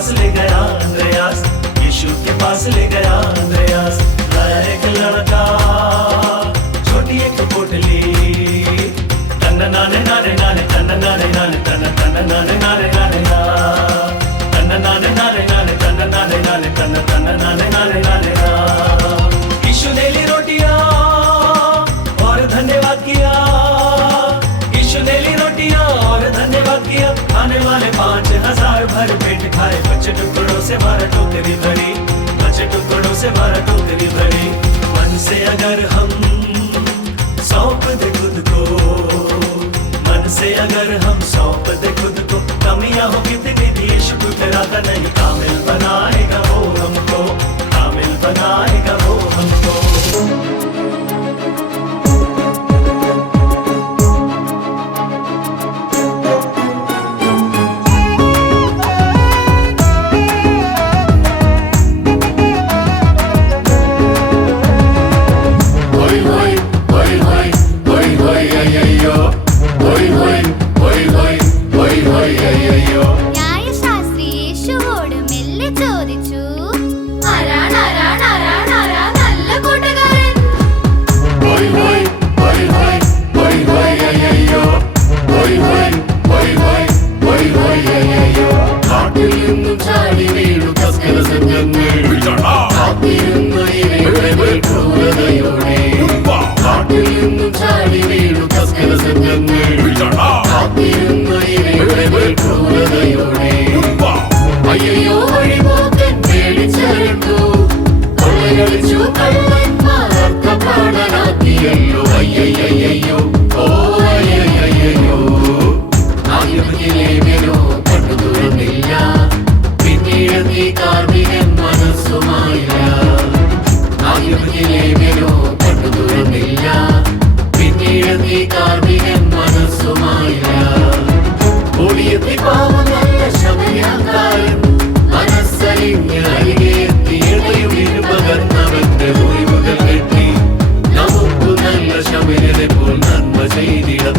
पास ले गया अंद्रयास, यीशु के पास ले गया अंद्रयास। लाया एक लड़का छोटी एक पोटली, तन्ना नाने नाने नाने तन्ना नाने नाने तन्ना तन्ना नाने नाने नाने ना, तन्ना नाने नाने नाने तन्ना नाने नाने तन्ना तन्ना नाने नाने नाने ना। यीशु ने ली रोटियां और धन्यवाद किया, यीशु ने ली रोटियां और धन्यवाद किया। आने वाले 5000 भर पेट खाए, बच्चे टुकड़ों से 12 टोकरी भरी, बच्चे टुकड़ों से 12 टोकरी भरी। मन से अगर हम सौंप दे खुद को, मन से अगर हम सौंप दे खुद को, कमियां हो कितनी भी यीशु ठुकराता नहीं। कामिल बनाएगा वो हमको, कामिल बनाएगा वो हमको। ന്യായശാസ്ത്രി യേശുവോട് മെല്ലെ ചോദിച്ചു, ആരാണ് നല്ല കൂട്ടുകാരൻ? കാട്ടിൽ നിന്നും ചാടി വീണു തസ്കര സംഘങ്ങൾ, കാത്തിരുന്നു ഇവരുടെ ക്രൂരതയോടെ. കാട്ടിൽ നിന്നും ചാടി വീണു തസ്കര സംഘങ്ങൾ, കാത്തിരുന്നു ഇവരുടെ ക്രൂരതയോടെ. അയ്യോ വഴിപോക്കൻ പേടിച്ചരണ്ടു, കൊള്ളയടിച്ചു കള്ളന്മാർ അർത്ഥപ്രാണനാക്കിയല്ലോ. അയ്യയ്യോ ഓ അയ്യയ്യോ. ആദ്യമോ കണ്ടു തുറന്നില്ല, പിന്നീട് നീ കാർമികൻ മനസ്സുമായില്ല. ആദ്യമോ കണ്ടു തുറന്നില്ല, പിന്നീട് നീ കാർമികൻ മനസ്സുമായില്ല. ഒളിയെത്തി പാവം നല്ല ശമയാക്കാരൻ, മനസ്സലിഞ്ഞ് അരികെ എത്തിയതയും പകർന്നവന്റെ മുറിവുകൾ കെട്ടി, നമുക്ക് നല്ല ശമയനെ പോൽ നന്മ ചെയ്തിടം.